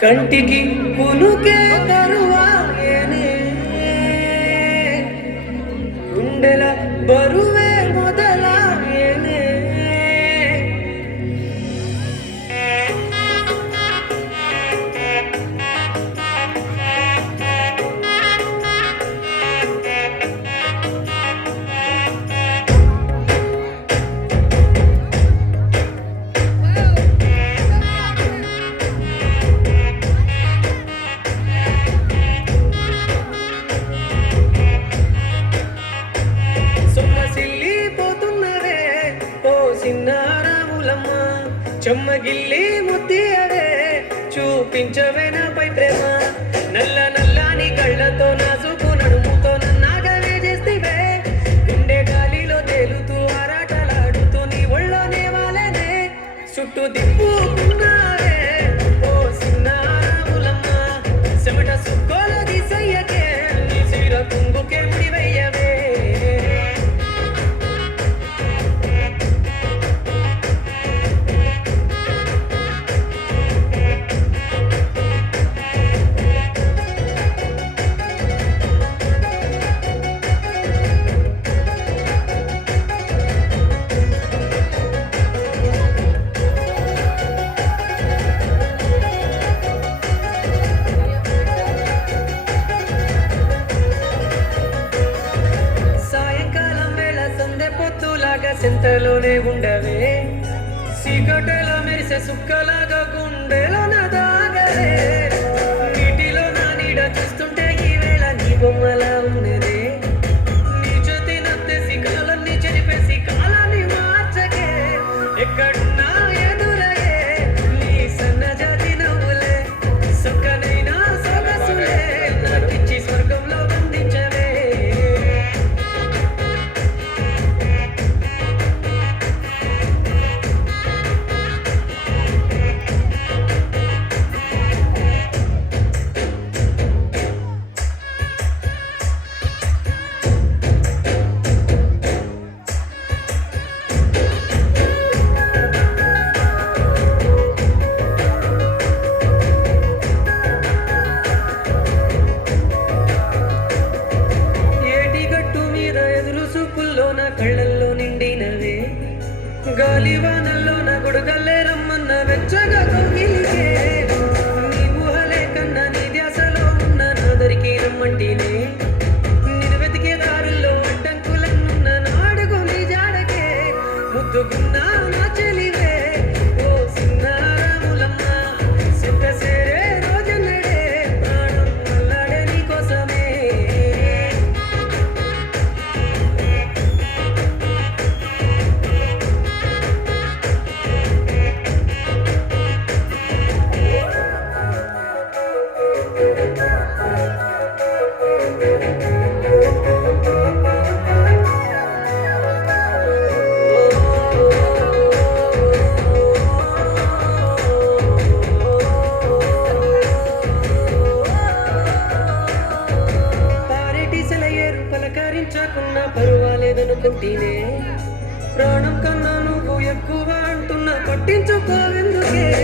కంటికి కునుకే తరువాయనే గుండెల బరువే మొదలాయనే చెమ్మగిల్లి ముద్దియడే చూపించవే నాపై ప్రేమ నల్ల నల్లాని కళ్ళతో నాసుకు నడుముతో నన్నాగనే చేస్తేవే గుండె గాలిలో తేలుతూ ఆరాటలాడుతూ నీ ఒళ్ళోనే వాలేనే చుట్టూ దిప్పుకున్నావే ఓ సిన్నారాములమ్మ చెమట సుక్కోల దిశయ్యకే నీ చీర కుంగుకే ముడివయ్యవే సెంటర్లోనే ఉండవే సీకటలో మెరిసే సుక్కలాగా గుండెలో దాగవే నీటిలో నా నీడ చూస్తుంటే ఈ వేళ నీ బొమ్మలా ఉన్నదే నీ జ్యోతి నత్తేసి కాలాన్ని చెరిపేసి కాలాన్ని మార్చకే ఎక్కడున్నా ఎదురగే నీ సన్నజాతి నవ్వులే సుక్కనైనా సొగసులే నాకిచ్చి స్వర్గంలో బంధించవే కళ్ళల్లో నిండినవే గాలివానల్లో నా గొడగల్లే రమ్మన్న వెచ్చగా కోగిలికే నీ ఊహలే కన్నా నీ ధ్యాసలో ఉన్న నాదరికి రమ్మంటేనే నేను వెతికే దారుల్లో అడ్డంకులన్నున్న నాడుగు నీ జాడకే ముద్దుకున్నా నా చెలివే ఓ సిన్నారాములమ్మ సుఖ సేరే రోజన్నడే ప్రాణం అల్లాడే నీ కోసమే పలకరించకున్నా పర్వాలేదనుకుంటేనే ప్రాణం కన్నా నువ్వు ఎక్కువ అంటున్నా పట్టించుకోవెందుకే